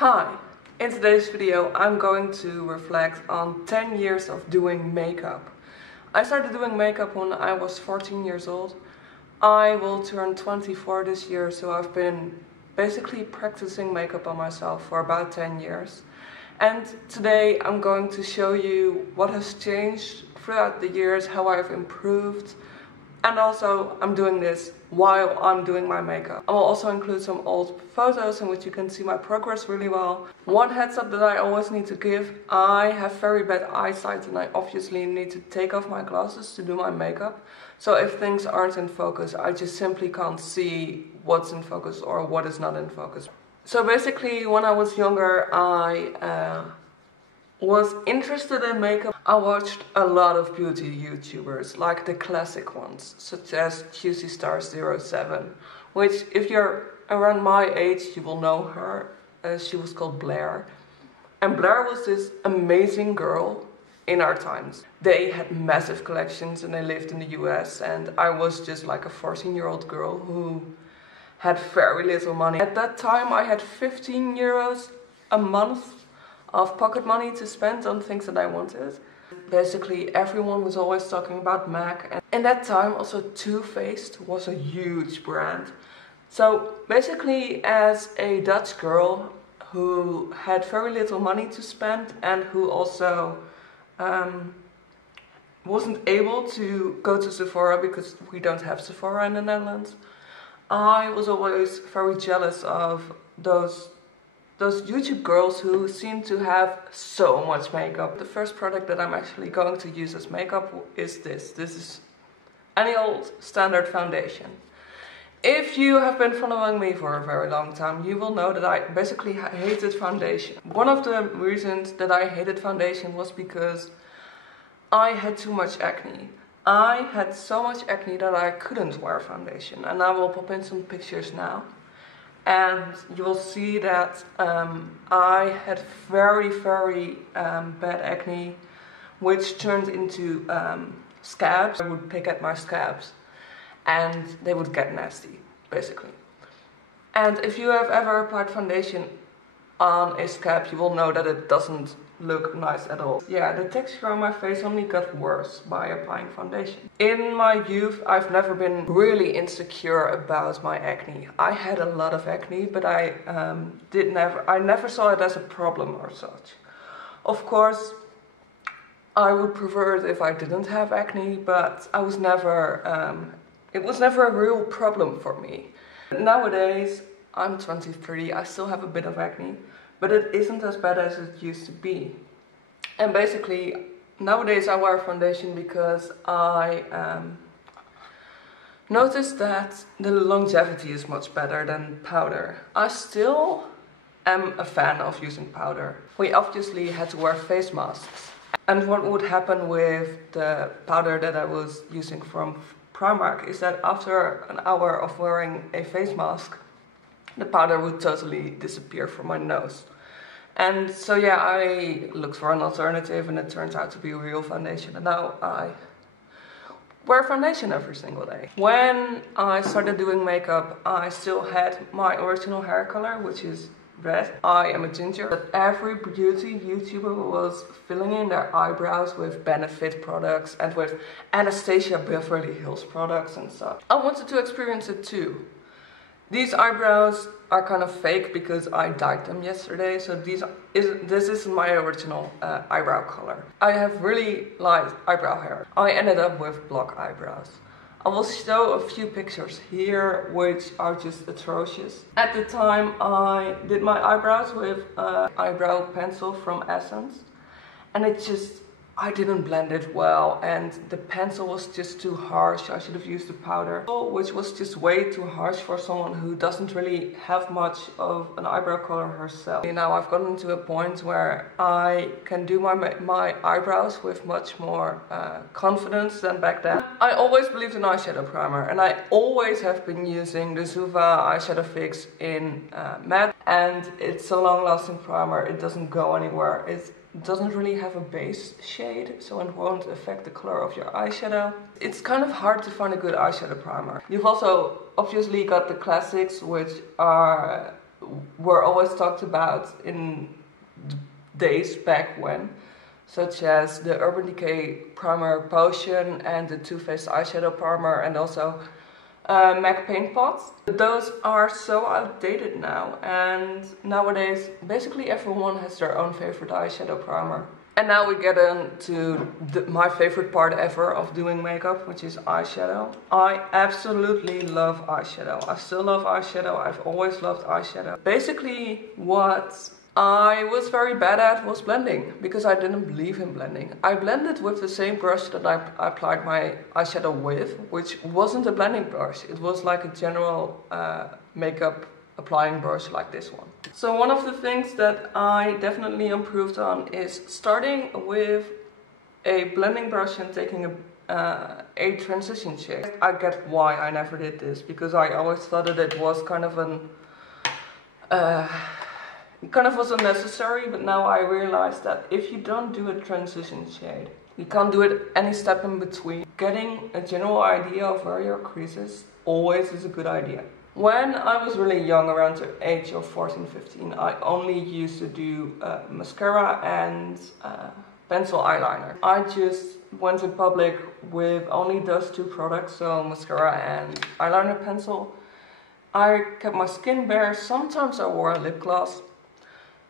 Hi! In today's video I'm going to reflect on 10 years of doing makeup. I started doing makeup when I was 14 years old. I will turn 24 this year, so I've been basically practicing makeup on myself for about 10 years. And today I'm going to show you what has changed throughout the years, how I've improved. And also, I'm doing this while I'm doing my makeup. I will also include some old photos in which you can see my progress really well. One heads up that I always need to give: I have very bad eyesight and I obviously need to take off my glasses to do my makeup. So if things aren't in focus, I just simply can't see what's in focus or what is not in focus. So basically, when I was younger, I was interested in makeup. I watched a lot of beauty YouTubers, like the classic ones, such as Juicy Star 07, which if you're around my age, you will know her. She was called Blair. And Blair was this amazing girl in our times. They had massive collections and they lived in the US, and I was just like a 14-year-old girl who had very little money. At that time I had 15 euros a month of pocket money to spend on things that I wanted. Basically everyone was always talking about MAC, and in that time also Too Faced was a huge brand. So basically, as a Dutch girl who had very little money to spend and who also wasn't able to go to Sephora because we don't have Sephora in the Netherlands, I was always very jealous of those YouTube girls who seem to have so much makeup. The first product that I'm actually going to use as makeup is this. This is any old standard foundation. If you have been following me for a very long time, you will know that I basically hated foundation. One of the reasons that I hated foundation was because I had too much acne. I had so much acne that I couldn't wear foundation, and I will pop in some pictures now. And you will see that I had very bad acne, which turned into scabs. I would pick at my scabs and they would get nasty, basically. And if you have ever applied foundation on a scab, you will know that it doesn't look nice at all. Yeah, the texture on my face only got worse by applying foundation. In my youth, I've never been really insecure about my acne. I had a lot of acne, but I never saw it as a problem or such. Of course, I would prefer it if I didn't have acne, but I was never, it was never a real problem for me. Nowadays, I'm 23, I still have a bit of acne, but it isn't as bad as it used to be. And basically, nowadays I wear foundation because I noticed that the longevity is much better than powder. I still am a fan of using powder. We obviously had to wear face masks. And what would happen with the powder that I was using from Primark is that after an hour of wearing a face mask, the powder would totally disappear from my nose. And so yeah, I looked for an alternative and it turns out to be real foundation, and now I wear foundation every single day. When I started doing makeup, I still had my original hair color, which is red. I am a ginger. But every beauty YouTuber was filling in their eyebrows with Benefit products and with Anastasia Beverly Hills products and stuff. I wanted to experience it too. These eyebrows are kind of fake because I dyed them yesterday, so this isn't my original eyebrow color. I have really light eyebrow hair. I ended up with block eyebrows. I will show a few pictures here which are just atrocious. At the time I did my eyebrows with an eyebrow pencil from Essence, and I didn't blend it well, and the pencil was just too harsh. I should have used the powder, which was just way too harsh for someone who doesn't really have much of an eyebrow color herself. Now I've gotten to a point where I can do my eyebrows with much more confidence than back then. I always believed in eyeshadow primer, and I always have been using the Zuva eyeshadow fix in matte, and it's a long-lasting primer. It doesn't go anywhere. It doesn't really have a base shade, so it won't affect the color of your eyeshadow. It's kind of hard to find a good eyeshadow primer. You've also obviously got the classics, which are were always talked about in the days back when, such as the Urban Decay Primer Potion and the Too Faced Eyeshadow Primer, and also MAC Paint Pots. Those are so outdated now, and nowadays basically everyone has their own favorite eyeshadow primer. And now we get into my favorite part ever of doing makeup, which is eyeshadow. I absolutely love eyeshadow. I still love eyeshadow. I've always loved eyeshadow. Basically what I was very bad at was blending, because I didn't believe in blending. I blended with the same brush that I applied my eyeshadow with, which wasn't a blending brush. It was like a general makeup applying brush like this one. So one of the things that I definitely improved on is starting with a blending brush and taking a transition shade. I get why I never did this, because I always thought that it was kind of was unnecessary, but now I realize that if you don't do a transition shade, you can't do it any step in between. Getting a general idea of where your crease is always is a good idea. When I was really young, around the age of 14, 15, I only used to do mascara and pencil eyeliner. I just went in public with only those two products, so mascara and eyeliner pencil. I kept my skin bare. Sometimes I wore a lip gloss.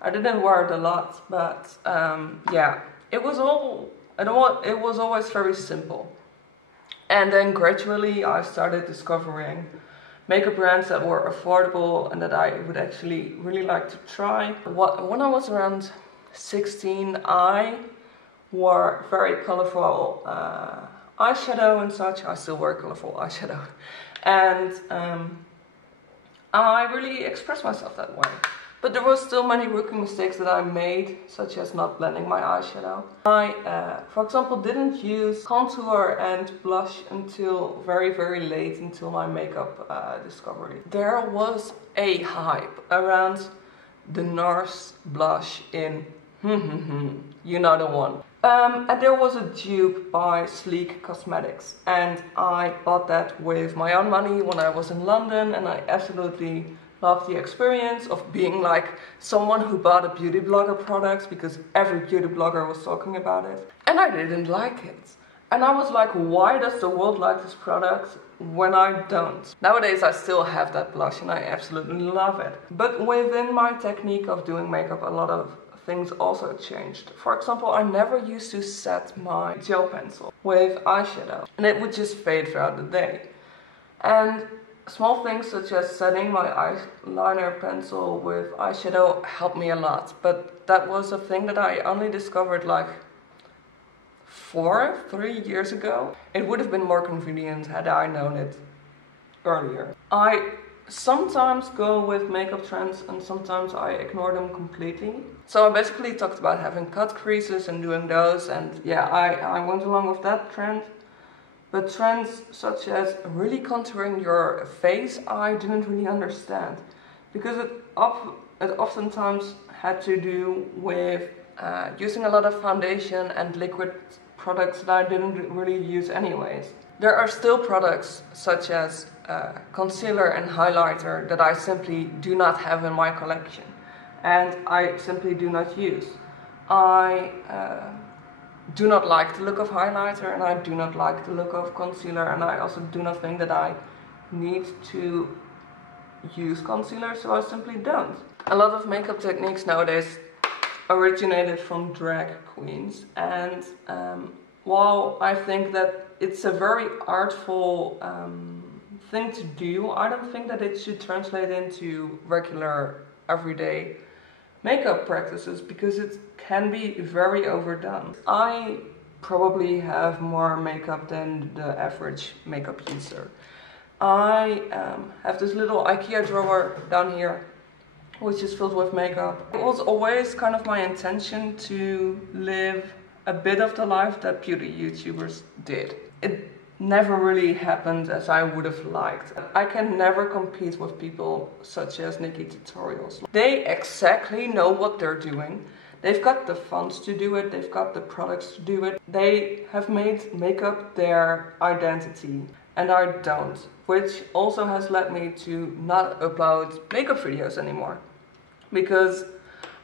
I didn't wear it a lot, but yeah, it was always very simple. And then gradually I started discovering makeup brands that were affordable and that I would actually really like to try. When I was around 16, I wore very colorful eyeshadow and such. I still wear colorful eyeshadow. And I really expressed myself that way. But there were still many rookie mistakes that I made, such as not blending my eyeshadow. I, for example, didn't use contour and blush until very, very late, until my makeup discovery. There was a hype around the NARS blush in you know the one. And there was a dupe by Sleek Cosmetics, and I bought that with my own money when I was in London, and I absolutely loved the experience of being like someone who bought a beauty blogger product, because every beauty blogger was talking about it. And I didn't like it. And I was like, why does the world like this product when I don't? Nowadays I still have that blush and I absolutely love it. But within my technique of doing makeup, a lot of things also changed. For example, I never used to set my gel pencil with eyeshadow, and it would just fade throughout the day. And small things such as setting my eyeliner pencil with eyeshadow helped me a lot, but that was a thing that I only discovered like 3 years ago. It would have been more convenient had I known it earlier. I sometimes go with makeup trends and sometimes I ignore them completely. So I basically talked about having cut creases and doing those, and yeah, I went along with that trend. But trends such as really contouring your face, I didn't really understand, because it oftentimes had to do with using a lot of foundation and liquid products that I didn't really use anyways. There are still products such as concealer and highlighter that I simply do not have in my collection, and I simply do not use. I do not like the look of highlighter, and I do not like the look of concealer, and I also do not think that I need to use concealer, so I simply don't. A lot of makeup techniques nowadays originated from drag queens, and while I think that it's a very artful thing to do, I don't think that it should translate into regular, everyday makeup practices, because it can be very overdone. I probably have more makeup than the average makeup user. I have this little IKEA drawer down here, which is filled with makeup. It was always kind of my intention to live a bit of the life that beauty YouTubers did. It never really happened as I would have liked. I can never compete with people such as NikkieTutorials. They exactly know what they're doing. They've got the funds to do it, they've got the products to do it. They have made makeup their identity. and I don't, which also has led me to not upload makeup videos anymore, because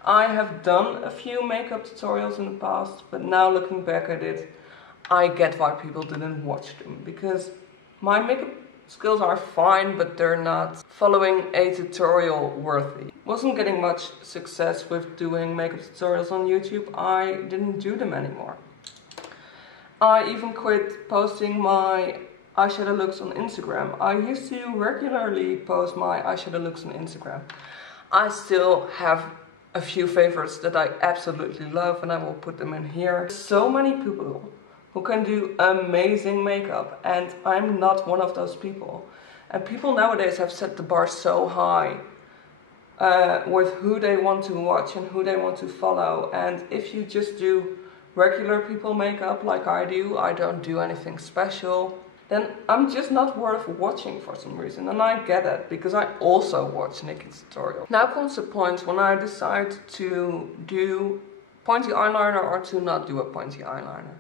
I have done a few makeup tutorials in the past, but now looking back at it, I get why people didn't watch them, because my makeup skills are fine, but they're not following a tutorial worthy. Wasn't getting much success with doing makeup tutorials on YouTube. I didn't do them anymore. I even quit posting my eyeshadow looks on Instagram. I used to regularly post my eyeshadow looks on Instagram. I still have a few favorites that I absolutely love, and I will put them in here. So many people who can do amazing makeup, and I'm not one of those people. And people nowadays have set the bar so high with who they want to watch and who they want to follow. And if you just do regular people makeup like I do, I don't do anything special, then I'm just not worth watching for some reason. And I get it, because I also watch Nikki's tutorial. Now comes the point when I decide to do pointy eyeliner or to not do a pointy eyeliner.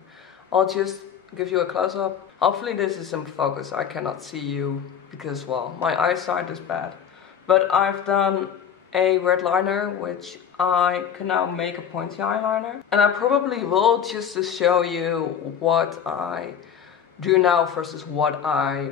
I'll just give you a close-up. Hopefully this is in focus. I cannot see you because, well, my eyesight is bad. But I've done a red liner, which I can now make a pointy eyeliner. And I probably will, just to show you what I do now versus what I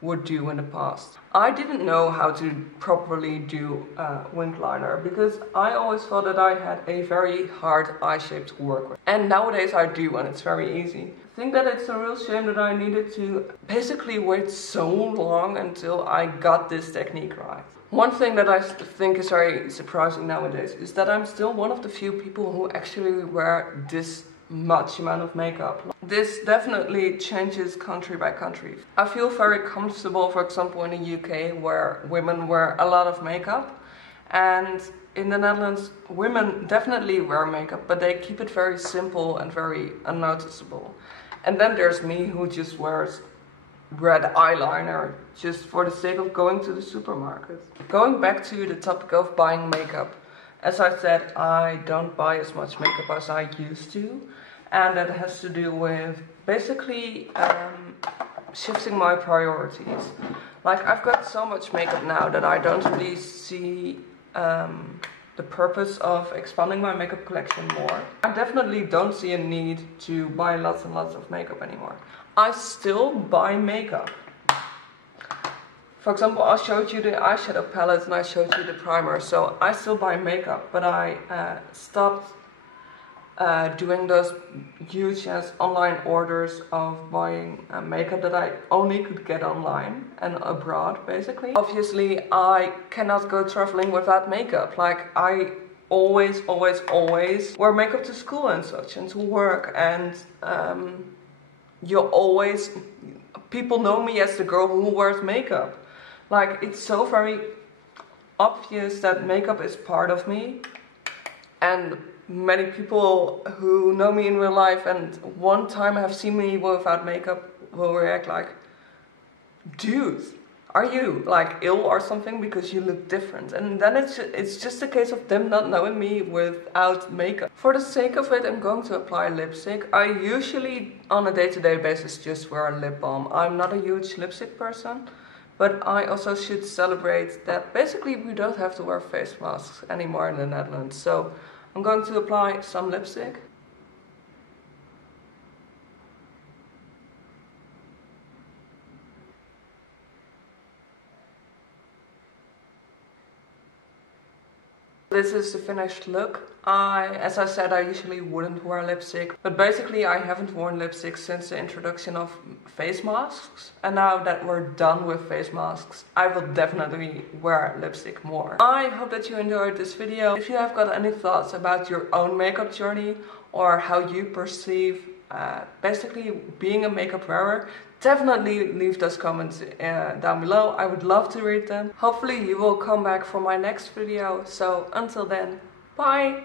would do in the past. I didn't know how to properly do wing liner, because I always thought that I had a very hard eye shape to work with. And nowadays I do, and it's very easy. I think that it's a real shame that I needed to basically wait so long until I got this technique right. One thing that I think is very surprising nowadays is that I'm still one of the few people who actually wear this much amount of makeup. This definitely changes country by country. I feel very comfortable, for example, in the UK, where women wear a lot of makeup, and in the Netherlands women definitely wear makeup, but they keep it very simple and very unnoticeable. And then there's me, who just wears red eyeliner just for the sake of going to the supermarket. Going back to the topic of buying makeup, as I said, I don't buy as much makeup as I used to, and that has to do with basically shifting my priorities. Like, I've got so much makeup now that I don't really see the purpose of expanding my makeup collection more. I definitely don't see a need to buy lots and lots of makeup anymore. I still buy makeup. For example, I showed you the eyeshadow palette and I showed you the primer, so I still buy makeup, but I stopped doing those huge online orders of buying makeup that I only could get online and abroad, basically. Obviously, I cannot go traveling without makeup. Like, I always wear makeup to school and such, and to work, and people know me as the girl who wears makeup. Like, it's so very obvious that makeup is part of me, and many people who know me in real life and one time have seen me without makeup will react like, dude, are you like ill or something because you look different? And then it's just a case of them not knowing me without makeup. For the sake of it, I'm going to apply lipstick. I usually on a day-to-day basis just wear a lip balm. I'm not a huge lipstick person, but I also should celebrate that basically we don't have to wear face masks anymore in the Netherlands. So I'm going to apply some lipstick. This is the finished look. As I said, I usually wouldn't wear lipstick, but basically I haven't worn lipstick since the introduction of face masks. And now that we're done with face masks, I will definitely wear lipstick more. I hope that you enjoyed this video. If you have got any thoughts about your own makeup journey or how you perceive basically being a makeup wearer, definitely leave those comments down below. I would love to read them. Hopefully you will come back for my next video. So until then, bye!